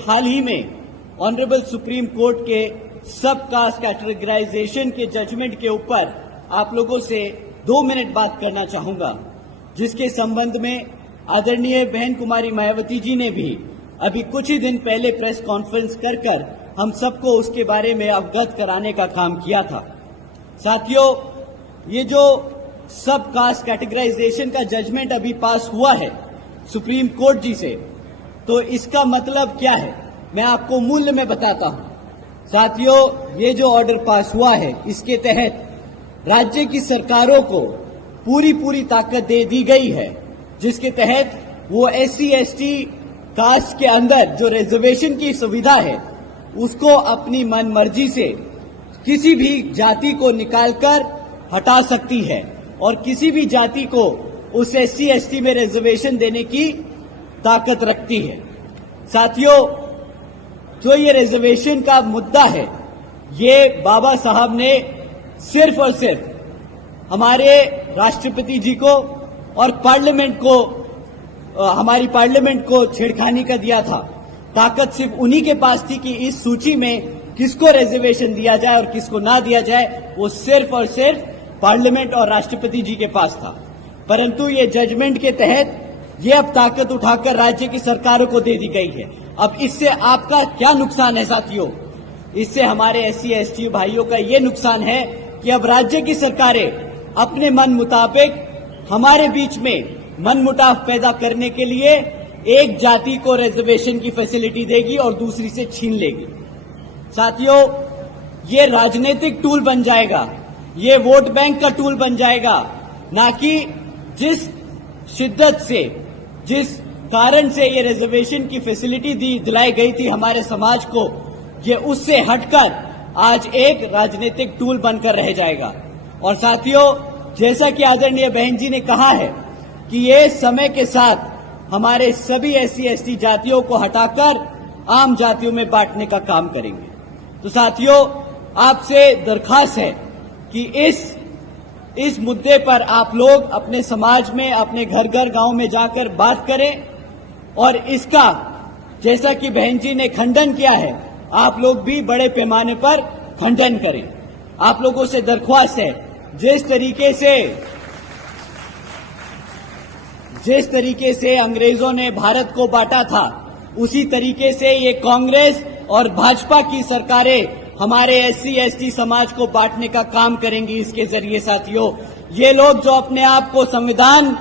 हाल ही में honourable supreme court के सब कास्ट कैटेगराइजेशन के जजमेंट के ऊपर आप लोगों से 2 मिनट बात करना चाहूंगा, जिसके संबंध में आदरणीय बहन कुमारी मायावती जी ने भी अभी कुछ ही दिन पहले प्रेस कॉन्फ्रेंस कर हम सबको उसके बारे में अवगत कराने का काम किया था। साथियों, ये जो सब कास्ट कैटेगराइजेशन का जजमेंट अभी पास हुआ है सुप्रीम कोर्ट जी से, तो इसका मतलब क्या है मैं आपको मूल्य में बताता हूं। साथियों, ये जो ऑर्डर पास हुआ है इसके तहत राज्य की सरकारों को पूरी ताकत दे दी गई है, जिसके तहत वो SC/ST कास्ट के अंदर जो रिजर्वेशन की सुविधा है उसको अपनी मनमर्जी से किसी भी जाति को निकालकर हटा सकती है और किसी भी जाति को उस SC/ST में रिजर्वेशन देने की ताकत रखती है। साथियों, जो ये रिजर्वेशन का मुद्दा है, ये बाबा साहब ने सिर्फ और सिर्फ हमारे राष्ट्रपति जी को और पार्लियामेंट को, हमारी पार्लियामेंट को छेड़खानी का दिया था। ताकत सिर्फ उन्हीं के पास थी कि इस सूची में किसको रिजर्वेशन दिया जाए और किसको ना दिया जाए, वो सिर्फ और सिर्फ पार्लियामेंट और राष्ट्रपति जी के पास था। परंतु ये जजमेंट के तहत ये अब ताकत उठाकर राज्य की सरकारों को दे दी गई है। अब इससे आपका क्या नुकसान है साथियों? इससे हमारे SC/ST भाइयों का ये नुकसान है कि अब राज्य की सरकारें अपने मन मुताबिक हमारे बीच में मनमुटाव पैदा करने के लिए एक जाति को रिजर्वेशन की फैसिलिटी देगी और दूसरी से छीन लेगी। साथियों, ये राजनीतिक टूल बन जाएगा, ये वोट बैंक का टूल बन जाएगा, ना कि जिस शिद्दत से, जिस कारण से ये रिजर्वेशन की फैसिलिटी दिलाई गई थी हमारे समाज को, ये उससे हटकर आज एक राजनीतिक टूल बनकर रह जाएगा। और साथियों, जैसा कि आदरणीय बहन जी ने कहा है कि ये समय के साथ हमारे सभी SC/ST जातियों को हटाकर आम जातियों में बांटने का काम करेंगे। तो साथियों, आपसे दरखास्त है कि इस मुद्दे पर आप लोग अपने समाज में, अपने घर गांव में जाकर बात करें और इसका, जैसा कि बहन जी ने खंडन किया है, आप लोग भी बड़े पैमाने पर खंडन करें। आप लोगों से दरख्वास्त है, जिस तरीके से अंग्रेजों ने भारत को बांटा था, उसी तरीके से ये कांग्रेस और भाजपा की सरकारें हमारे SC/ST समाज को बांटने का काम करेंगी। इसके जरिए साथियों, ये लोग जो अपने आप को संविधान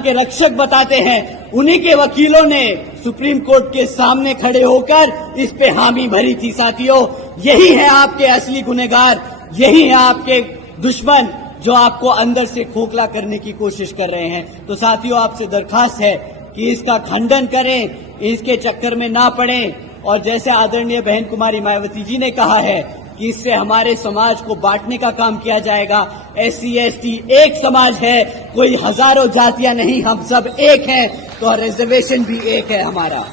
के रक्षक बताते हैं, उन्हीं के वकीलों ने सुप्रीम कोर्ट के सामने खड़े होकर इस पे हामी भरी थी। साथियों, यही है आपके असली गुनहगार, यही है आपके दुश्मन जो आपको अंदर से खोखला करने की कोशिश कर रहे हैं। तो साथियों, आपसे दरखास्त है कि इसका खंडन करें, इसके चक्कर में ना पड़ें। और जैसे आदरणीय बहन कुमारी मायावती जी ने कहा है कि इससे हमारे समाज को बांटने का काम किया जाएगा। SC/ST एक समाज है, कोई हजारों जातियां नहीं, हम सब एक हैं, तो रिजर्वेशन भी एक है हमारा।